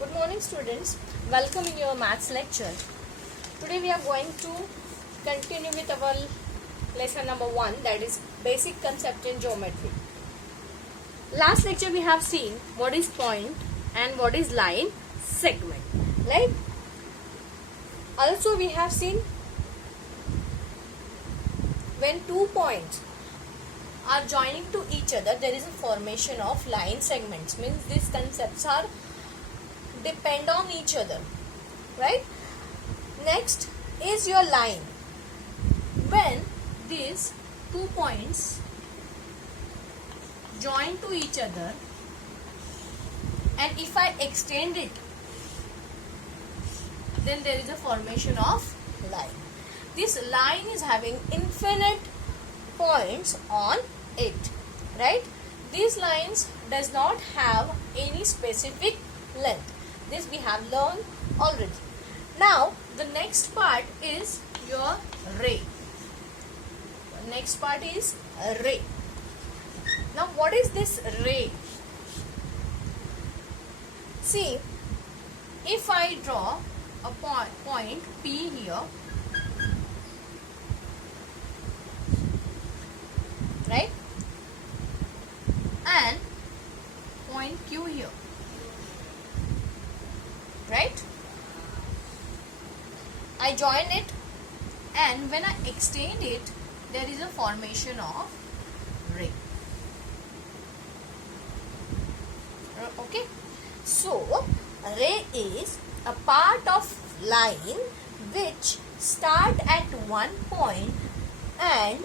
Good morning students, welcome in your maths lecture. Today we are going to continue with our lesson number 1, that is basic concept in geometry. Last lecture we have seen what is point and what is line segment, right? Also we have seen when 2 points are joining to each other, there is a formation of line segments, means these concepts are depend on each other, right? Next is your line. When these 2 points join to each other and if I extend it, then there is a formation of line. This line is having infinite points on it, right? These lines does not have any specific length. This we have learned already. Now the next part is your ray. The next part is a ray. Now what is this ray? See, if I draw a point P here, right, and point Q here, right, I join it, and when I extend it, there is a formation of ray. Okay, so ray is a part of line which start at one point and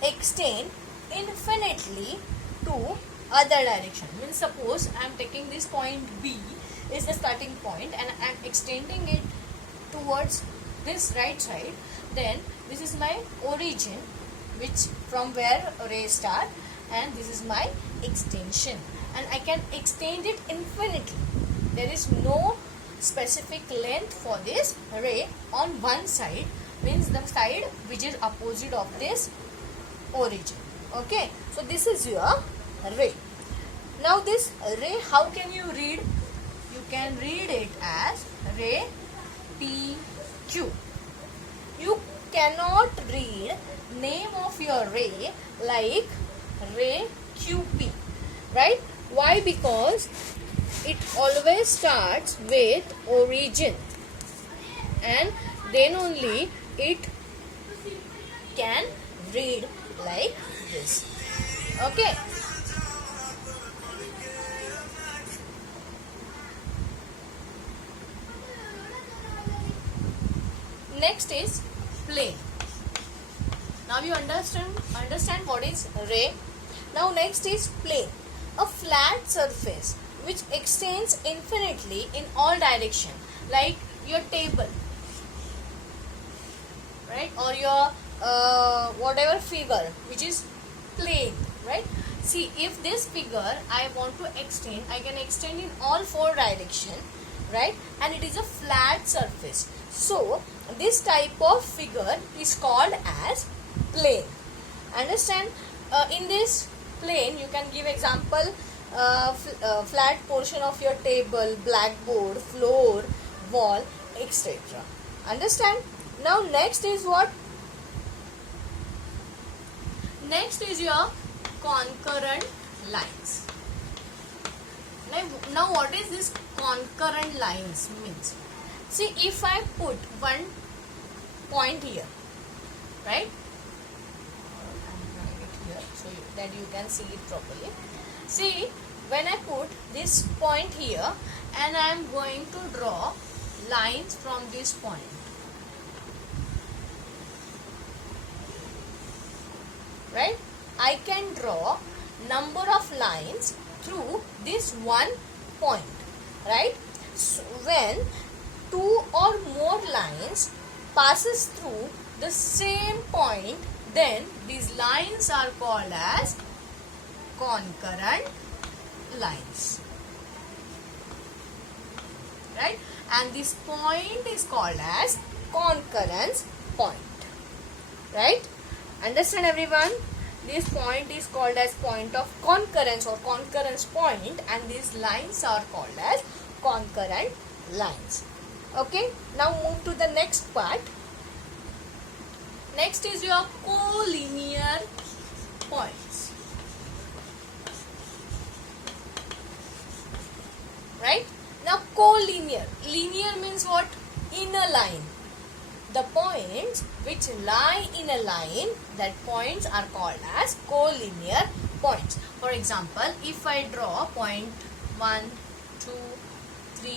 extend infinitely to other direction. Means suppose I am taking this point B is the starting point and I am extending it towards this right side, then this is my origin, which from where ray start, and this is my extension, and I can extend it infinitely. There is no specific length for this ray on one side, means the side which is opposite of this origin. Okay, so this is your ray. Now this ray, how can you read? You can read it as ray PQ. You cannot read name of your ray like ray QP, right? Why? Because it always starts with origin and then only it can read like this. Okay. Next is plane. Now you understand what is ray. Now next is plane, a flat surface which extends infinitely in all direction, like your table, right, or your whatever figure which is plane, right? See, if this figure I want to extend, I can extend in all 4 directions, right? And it is a flat surface. So this type of figure is called as plane. Understand? In this plane you can give example, flat portion of your table, blackboard, floor, wall, etc. Understand? Now next is what? Next is your concurrent lines. Now what is this concurrent lines means? See, if I put one point here, right? I'm drawing it here so that you can see it properly. See, when I put this point here and I am going to draw lines from this point, right? I can draw number of lines through this one point, right? So when 2 or more lines passes through the same point, then these lines are called as concurrent lines, right? And this point is called as concurrence point, right? Understand everyone? This point is called as point of concurrence or concurrence point, and these lines are called as concurrent lines. Okay, now move to the next part. Next is your collinear points. Right? Now collinear. Linear means what? In a line. The points which lie in a line, that points are called as collinear points. For example, if I draw point 1, 2, 3,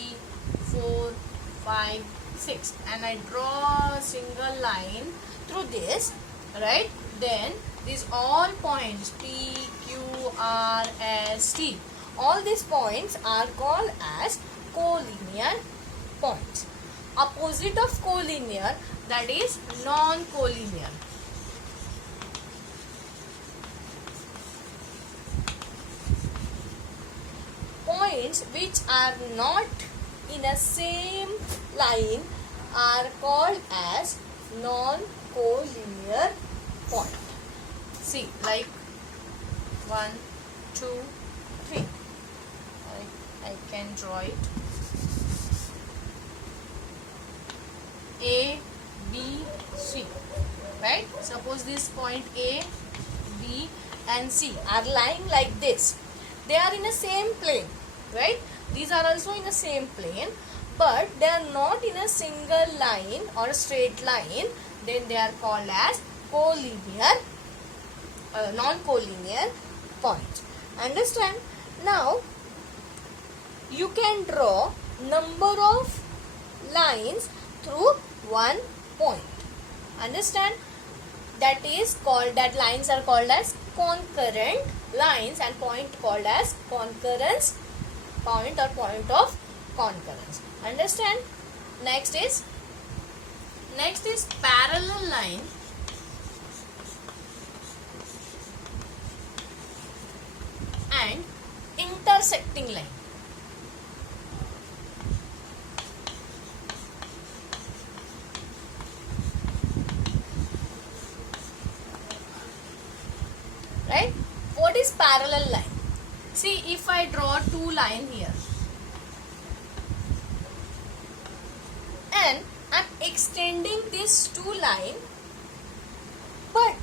4, 5, 6 and I draw a single line through this, right? Then these all points P, Q, R, S, T, all these points are called as collinear points. Opposite of collinear, that is non-collinear. Points which are not in a same line are called as non-collinear point. See, like 1, 2, 3. I can draw it. A, B, C, right? Suppose this point A, B and C are lying like this. They are in the same plane, right? These are also in the same plane, but they are not in a single line or a straight line. Then they are called as collinear, non-collinear points. Understand? Now, you can draw number of lines through one point. Understand? That is called, that lines are called as concurrent lines and point called as concurrence point or point of concurrence. Understand? Next is parallel line and intersecting line. Right? What is parallel line? See, if I draw two lines here and I'm extending this two line, but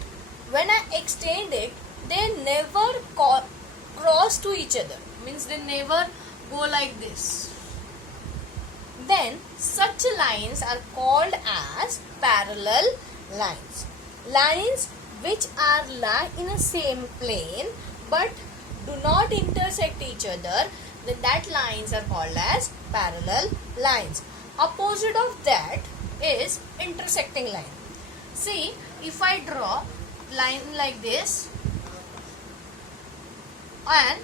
when I extend it, they never cross to each other. Means they never go like this. Then such lines are called as parallel lines. Lines which are lie in a same plane but do not intersect each other, then that lines are called as parallel lines. Opposite of that is intersecting line. See, if I draw line like this and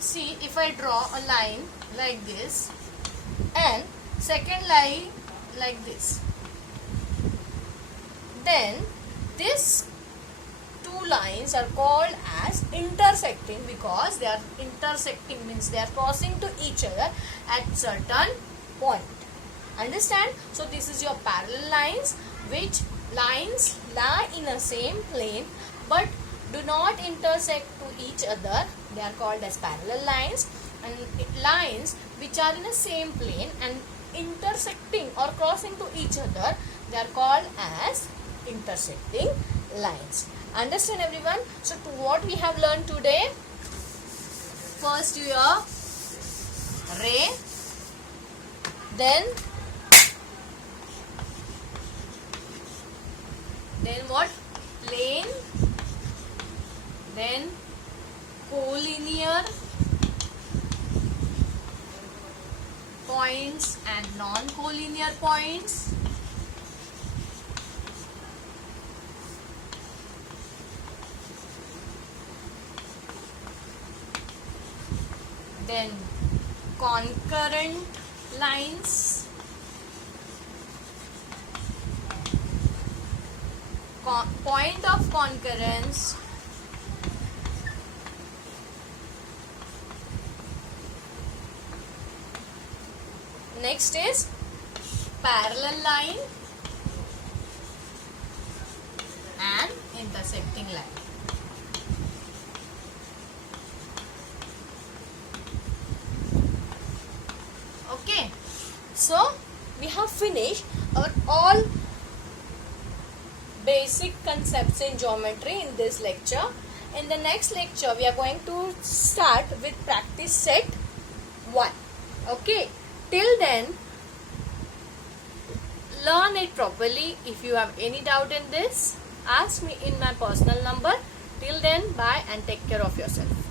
see, if I draw a line like this and second line like this, then this two lines are called as intersecting because they are intersecting, means they are crossing to each other at certain point. Understand? So this is your parallel lines, which lines lie in a same plane but do not intersect to each other. They are called as parallel lines. And lines which are in a same plane and intersecting or crossing to each other, they are called as intersecting lines. Understand, everyone? So to what we have learned today? First your ray, then what? Plane, then collinear points and non-collinear points. Then concurrent lines, point of concurrence, next is parallel line and intersecting line. So we have finished our all basic concepts in geometry in this lecture. In the next lecture we are going to start with practice set 1. Okay, till then learn it properly. If you have any doubt in this, ask me in my personal number. Till then, bye and take care of yourself.